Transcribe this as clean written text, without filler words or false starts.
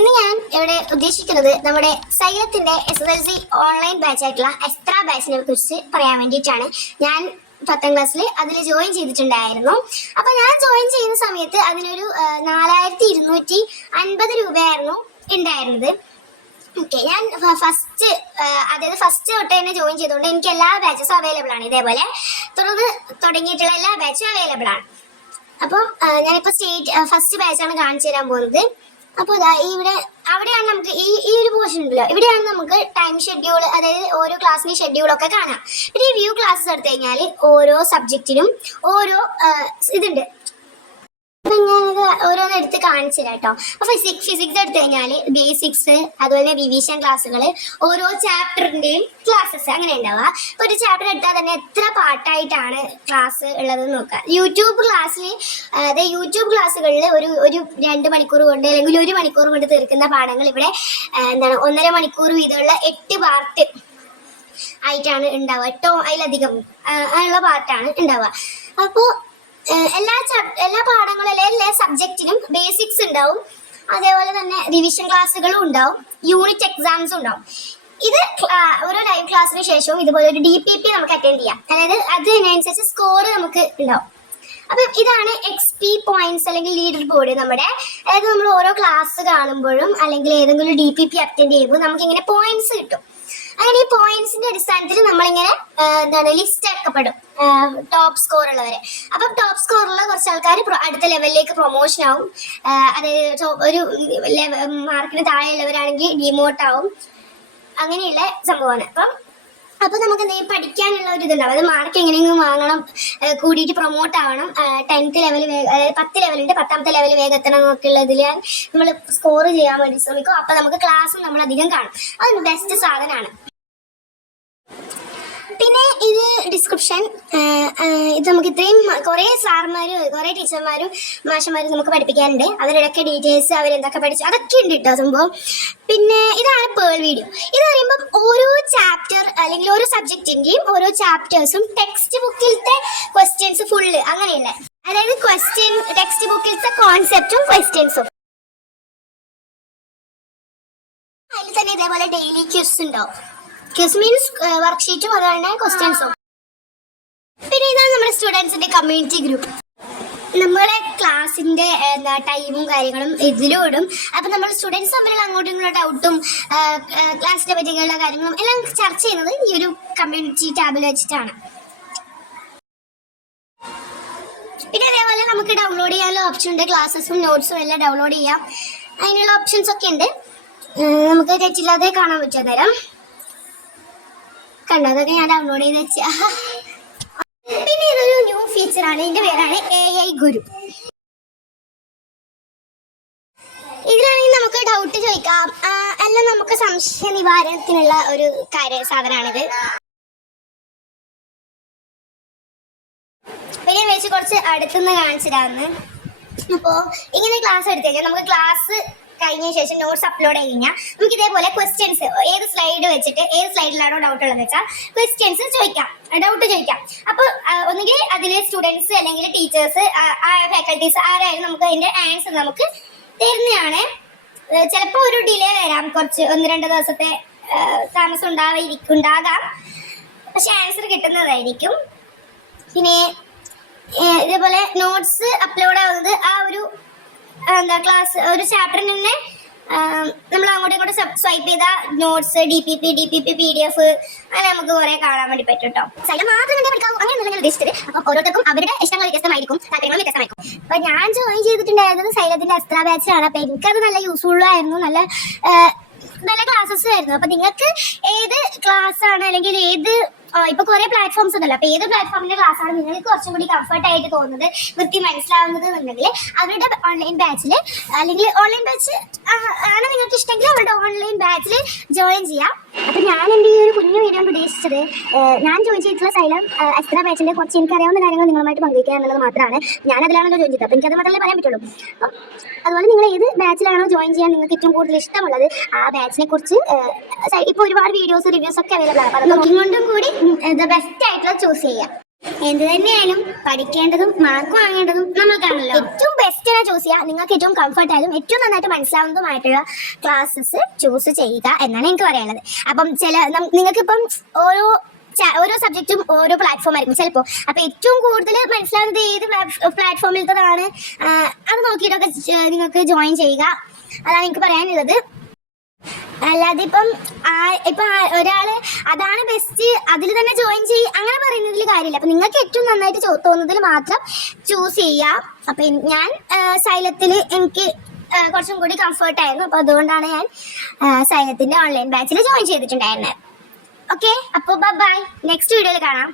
ഇന്ന് ഞാൻ ഇവിടെ ഉദ്ദേശിക്കുന്നത് നമ്മുടെ സൈലത്തിന്റെ SSLC ഓൺലൈൻ ബാച്ച് ആയിട്ടുള്ള എക്സ്ട്രാ ബാച്ചിനെ കുറിച്ച് പറയാൻ വേണ്ടിയിട്ടാണ്. ഞാൻ 10ാം ക്ലാസ്സിൽ അതിൽ ജോയിൻ ചെയ്തിട്ടുണ്ടായിരുന്നു. അപ്പോൾ ഞാൻ ജോയിൻ ചെയ്യുന്ന സമയത്ത് അതിനൊരു 4250 രൂപയായിരുന്നു ഉണ്ടായിരുന്നത്. ഓക്കെ, ഞാൻ ഫസ്റ്റ് തൊട്ട് തന്നെ ജോയിൻ ചെയ്തുകൊണ്ട് എനിക്ക് എല്ലാ ബാച്ചസും അവൈലബിൾ ആണ്. ഇതേപോലെ തുടർന്ന് തുടങ്ങിയിട്ടുള്ള എല്ലാ ബാച്ചും അവൈലബിൾ ആണ്. അപ്പോൾ ഞാനിപ്പോൾ ഫസ്റ്റ് ബാച്ചാണ് കാണിച്ചു തരാൻ പോകുന്നത്. അപ്പോൾ അവിടെയാണ് നമുക്ക് ഈ ഒരു പോർഷൻ ഉണ്ടല്ലോ, ഇവിടെയാണ് നമുക്ക് ടൈം ഷെഡ്യൂൾ, അതായത് ഓരോ ക്ലാസ്സിന്റെ ഷെഡ്യൂളൊക്കെ കാണാം. പിന്നെ ഈ വ്യൂ ക്ലാസ്സസ് എടുത്തു കഴിഞ്ഞാൽ ഓരോ സബ്ജക്റ്റിനും ഓരോ ഇതുണ്ട്. അപ്പം ഞാനത് ഓരോന്ന് എടുത്ത് കാണിച്ചു തരാം കേട്ടോ. അപ്പോൾ ഫിസിക്സ് എടുത്തു കഴിഞ്ഞാൽ ബേസിക്സ്, അതുപോലെ റിവിഷൻ ക്ലാസ്സുകൾ, ഓരോ ചാപ്റ്ററിൻ്റെയും ക്ലാസ്സസ് അങ്ങനെ ഉണ്ടാവുക. ഇപ്പോൾ ഒരു ചാപ്റ്റർ എടുത്താൽ തന്നെ എത്ര പാർട്ടായിട്ടാണ് ക്ലാസ് ഉള്ളതെന്ന് നോക്കാം. യൂട്യൂബ് ക്ലാസ്സുകളിൽ ഒരു 2 മണിക്കൂർ കൊണ്ട് അല്ലെങ്കിൽ 1 മണിക്കൂർ കൊണ്ട് തീർക്കുന്ന പാഠങ്ങൾ ഇവിടെ 1.5 മണിക്കൂർ വീതമുള്ള 8 പാർട്ട് ആയിട്ടാണ് ഉണ്ടാവുക. 8 അതിലധികം ഉള്ള പാർട്ടാണ് ഉണ്ടാവുക. അപ്പോൾ എല്ലാ പാഠങ്ങളിലെ എല്ലാ സബ്ജക്റ്റിനും ബേസിക്സ് ഉണ്ടാവും. അതേപോലെ തന്നെ റിവിഷൻ ക്ലാസ്സുകളും ഉണ്ടാവും, യൂണിറ്റ് എക്സാംസും ഉണ്ടാവും. ഇത് ഓരോ ലൈവ് ക്ലാസ്സിന് ശേഷവും ഇതുപോലെ ഒരു DPP നമുക്ക് അറ്റൻഡ് ചെയ്യാം. അതായത് അതിനനുസരിച്ച് സ്കോർ നമുക്ക് ഉണ്ടാവും. അപ്പം ഇതാണ് XP പോയിന്റ്സ് അല്ലെങ്കിൽ ലീഡർ ബോർഡ് നമ്മുടെ. അതായത് നമ്മൾ ഓരോ ക്ലാസ് കാണുമ്പോഴും അല്ലെങ്കിൽ ഏതെങ്കിലും DPP അറ്റൻഡ് ചെയ്യുമ്പോൾ നമുക്ക് ഇങ്ങനെ പോയിന്റ്സ് കിട്ടും. അങ്ങനെ ഈ പോയിന്റ്സിന്റെ അടിസ്ഥാനത്തിൽ നമ്മളിങ്ങനെ ലിസ്റ്റ് ആക്കപ്പെടും ടോപ്പ് സ്കോർ ഉള്ളവരെ. അപ്പം ടോപ്പ് സ്കോറുള്ള കുറച്ച് ആൾക്കാർ അടുത്ത ലെവലിലേക്ക് പ്രൊമോഷൻ ആവും. അതായത് ഒരു മാർക്കിന് താഴെയുള്ളവരാണെങ്കിൽ ഡിമോട്ട് ആവും. അങ്ങനെയുള്ള സംഭവമാണ്. അപ്പം നമുക്ക് എന്തെങ്കിലും പഠിക്കാനുള്ള ഒരു ഇതുണ്ടാവും. അത് മാർക്ക് എങ്ങനെയെങ്കിലും വാങ്ങണം, കൂടിയിട്ട് പ്രൊമോട്ട് ആവണം. 10th ലെവൽ അതായത് 10 ലെവലുണ്ട്, 10ാമത്തെ ലെവൽ വേഗം എത്തണം എന്നൊക്കെയുള്ളതിൽ നമ്മൾ സ്കോർ ചെയ്യാൻ വേണ്ടി ശ്രമിക്കും. അപ്പം നമുക്ക് ക്ലാസ്സും നമ്മൾ അധികം കാണും. അതൊരു ബെസ്റ്റ് സാധനമാണ്. പിന്നെ ഇത് ഡിസ്ക്രിപ്ഷൻ, ഇത് നമുക്ക് ഇത്രയും കുറേ സാർമാരും കുറേ ടീച്ചർമാരും മാഷന്മാരും നമുക്ക് പഠിപ്പിക്കാനുണ്ട്. അവരുടെയൊക്കെ ഡീറ്റെയിൽസ്, അവരെന്തൊക്കെ പഠിച്ചു അതൊക്കെ ഉണ്ട് കേട്ടോ സംഭവം. പിന്നെ ഇതാണ് പേൾ വീഡിയോ. ഇത് പറയുമ്പം ഓരോ ചാപ്റ്റർ അല്ലെങ്കിൽ ഓരോ സബ്ജക്റ്റിൻ്റെയും ഓരോ ചാപ്റ്റേഴ്സും ടെക്സ്റ്റ് ബുക്കിലത്തെ ക്വസ്റ്റ്യൻസ് ഫുള്ള് അങ്ങനെയുള്ള, അതായത് ടെക്സ്റ്റ് ബുക്കിലത്തെ കോൺസെപ്റ്റും ക്വസ്റ്റ്യൻസും. അതിൽ തന്നെ ഇതേപോലെ ഡെയിലി ക്വിസ് ഉണ്ടാവും. ക്വിസ് മീൻസ് വർക്ക്ഷീറ്റും അതുപോലെ ക്വസ്റ്റ്യൻസും. പിന്നെ ഇതാണ് നമ്മുടെ സ്റ്റുഡൻസിന്റെ കമ്മ്യൂണിറ്റി ഗ്രൂപ്പ്. നമ്മളെ ക്ലാസ്സിന്റെ ടൈമും കാര്യങ്ങളും ഇതിലും ഇടും. അപ്പം നമ്മൾ സ്റ്റുഡൻസ് തമ്മിലുള്ള അങ്ങോട്ടും ഇങ്ങോട്ടും ഡൗട്ടും ക്ലാസ്സിനെ പറ്റിയുള്ള കാര്യങ്ങളും എല്ലാം ചർച്ച ചെയ്യുന്നത് ഈ ഒരു കമ്മ്യൂണിറ്റി ടാബിൽ വെച്ചിട്ടാണ്. പിന്നെ അതേപോലെ നമുക്ക് ഡൗൺലോഡ് ചെയ്യാനുള്ള ഓപ്ഷൻ ഉണ്ട്. ക്ലാസ്സസും നോട്ട്സും എല്ലാം ഡൗൺലോഡ് ചെയ്യാം. അതിനുള്ള ഓപ്ഷൻസ് ഒക്കെ ഉണ്ട്. നമുക്ക് തെറ്റില്ലാതെ കാണാൻ പറ്റും. നേരം കണ്ടോ, അതൊക്കെ ഞാൻ ഡൗൺലോഡ് ചെയ്ത് വെച്ച. പിന്നെ ഇതൊരു ന്യൂ ഫീച്ചറാണ്. ഇതിന്റെ പേരാണ് AI ഗുരു. ഇതിലാണെങ്കിൽ നമുക്ക് ഡൗട്ട് ചോദിക്കാം, എല്ലാം നമുക്ക് സംശയ നിവാരണത്തിനുള്ള ഒരു സാധനമാണിത്. പിന്നെ വെച്ച് കുറച്ച് അടുത്തുനിന്ന് കാണിച്ചിട്ടാണ്. അപ്പോൾ ഇങ്ങനെ ക്ലാസ് എടുത്തു കഴിഞ്ഞാൽ നമുക്ക് ക്ലാസ് കഴിഞ്ഞ ശേഷം നോട്ട്സ് അപ്ലോഡ് ചെയ്ത് കഴിഞ്ഞാൽ നമുക്ക് ഇതേപോലെ ക്വസ്റ്റ്യൻസ് ഏത് സ്ലൈഡ് വെച്ചിട്ട് ഏത് സ്ലൈഡിലാണോ ഡൗട്ട് ഉള്ളത് വെച്ചാൽ ക്വസ്റ്റ്യൻസ് ഡൗട്ട് ചോദിക്കാം. അപ്പോൾ ഒന്നുകിൽ അതിലെ സ്റ്റുഡൻസ് അല്ലെങ്കിൽ ടീച്ചേഴ്സ്, ഫാക്കൽറ്റീസ് ആരായാലും നമുക്ക് അതിന്റെ ആൻസർ നമുക്ക് തരുന്നതാണ്. ചിലപ്പോൾ ഒരു ഡിലേ വരാം, കുറച്ച് 1-2 ദിവസത്തെ താമസം ഉണ്ടാകാം, പക്ഷെ ആൻസർ കിട്ടുന്നതായിരിക്കും. പിന്നെ ഇതേപോലെ നോട്ട്സ് അപ്ലോഡ് ആവുന്നത് ആ ഒരു ക്ലാസ് ഒരു ചാപ്റ്ററിന് തന്നെ നമ്മൾ അങ്ങോട്ടും ഇങ്ങോട്ടും സ്വൈപ്പ് ചെയ്ത നോട്ട്സ്, DPP, PDF അങ്ങനെ നമുക്ക് കുറെ കാണാൻ വേണ്ടി പറ്റും കേട്ടോ. സൈലം മാത്രം പഠിക്കാവും അങ്ങനെയൊന്നും ഞാൻ ഉദ്ദേശിച്ചത്. അപ്പം ഓരോരുത്തർക്കും അവരുടെ ഇഷ്ടങ്ങൾ വ്യത്യസ്തമായിരിക്കും, താല്പര്യങ്ങളും വ്യത്യസ്തമായിരിക്കും. അപ്പൊ ഞാൻ ജോയിൻ ചെയ്തിട്ടുണ്ടായിരുന്നത് സൈലത്തിന്റെ എക്സ്ട്രാ ബാച്ചിലാണ്. അപ്പൊ എനിക്കത് നല്ല യൂസ്ഫുൾ ആയിരുന്നു, നല്ല ക്ലാസ്സസ് ആയിരുന്നു. അപ്പൊ നിങ്ങൾക്ക് ഏത് ക്ലാസ് ആണ് അല്ലെങ്കിൽ ഏത് ഇപ്പൊ കുറെ പ്ലാറ്റ്ഫോംസ് ഉണ്ടല്ലോ, അപ്പൊ ഏത് പ്ലാറ്റ്ഫോമിന്റെ ക്ലാസ് ആണ് നിങ്ങൾക്ക് കുറച്ചും കൂടി കംഫർട്ട് ആയിട്ട് തോന്നുന്നത്, വൃത്തി മനസ്സിലാവുന്നത് എന്നുണ്ടെങ്കിൽ അവരുടെ ഓൺലൈൻ ബാച്ചിൽ അല്ലെങ്കിൽ ഓൺലൈൻ ബാച്ച് ആണ് നിങ്ങൾക്ക് ഇഷ്ടമെങ്കിൽ അവരുടെ ഓൺലൈൻ ബാച്ചിൽ ജോയിൻ ചെയ്യാം. അപ്പൊ ഞാൻ എൻ്റെ ഈ ഒരു കുഞ്ഞു വീഡിയോ പ്രതീക്ഷിച്ചത് ഞാൻ ജോയിൻ ചെയ്തിട്ടുള്ള സൈലം എക്സ്ട്രാ ബാച്ചിന്റെ കുറച്ച് എനിക്കറിയാവുന്ന കാര്യങ്ങൾ നിങ്ങളുമായിട്ട് പങ്കുവയ്ക്കുക എന്നുള്ളത് മാത്രമാണ്. ഞാൻ അതിലാണല്ലോ ജോയിൻ ചെയ്തത്, അപ്പൊ എനിക്കത് മാത്രമേ പറയാൻ പറ്റുള്ളൂ. അതുപോലെ നിങ്ങൾ ഏത് ബാച്ചിലാണോ ജോയിൻ ചെയ്യാൻ നിങ്ങൾക്ക് ഏറ്റവും കൂടുതൽ ഇഷ്ടമുള്ളത് ആ ബാച്ചിനെ കുറിച്ച് ഇപ്പോൾ ഒരുപാട് വീഡിയോസ്, റിവ്യൂസ് ഒക്കെ അവൈലബിൾ ആണ്. അപ്പോൾ നോക്കിക്കൊണ്ടും കൂടി ബെസ്റ്റ് ആയിട്ടുള്ള ചൂസ് ചെയ്യാം. എന്ത് തന്നെയായാലും പഠിക്കേണ്ടതും മാർക്ക് വാങ്ങേണ്ടതും നമ്മൾക്കാണല്ലോ. ഏറ്റവും ബെസ്റ്റ് ചൂസ് ചെയ്യുക. നിങ്ങൾക്ക് ഏറ്റവും കംഫർട്ട് ആയതും ഏറ്റവും നന്നായിട്ട് മനസ്സിലാവുന്നതുമായിട്ടുള്ള ക്ലാസ്സസ് ചൂസ് ചെയ്യുക എന്നാണ് എനിക്ക് പറയാനുള്ളത്. അപ്പം നിങ്ങൾക്കിപ്പം ഓരോ സബ്ജക്റ്റും ഓരോ പ്ലാറ്റ്ഫോം ആയിരിക്കും ചിലപ്പോൾ. അപ്പോൾ ഏറ്റവും കൂടുതൽ മനസ്സിലാവുന്നത് ഏത് പ്ലാറ്റ്ഫോമിലത്തതാണ് അത് നോക്കിയിട്ടൊക്കെ നിങ്ങൾക്ക് ജോയിൻ ചെയ്യുക. അതാണ് എനിക്ക് പറയാനുള്ളത്. അല്ലാതെ ഇപ്പം ഒരാള് അതാണ് ബെസ്റ്റ് അതിൽ തന്നെ ജോയിൻ ചെയ്യുക അങ്ങനെ പറയുന്നതിൽ കാര്യമില്ല. അപ്പം നിങ്ങൾക്ക് ഏറ്റവും നന്നായിട്ട് തോന്നുന്നതിൽ മാത്രം ചൂസ് ചെയ്യുക. അപ്പം ഞാൻ സൈലത്തിൽ എനിക്ക് കുറച്ചും കൂടി കംഫർട്ടായിരുന്നു. അപ്പോൾ അതുകൊണ്ടാണ് ഞാൻ സൈലത്തിൻ്റെ ഓൺലൈൻ ബാച്ചിൽ ജോയിൻ ചെയ്തിട്ടുണ്ടായിരുന്നത്. ഓക്കെ, അപ്പോൾ ബൈ, നെക്സ്റ്റ് വീഡിയോയിൽ കാണാം.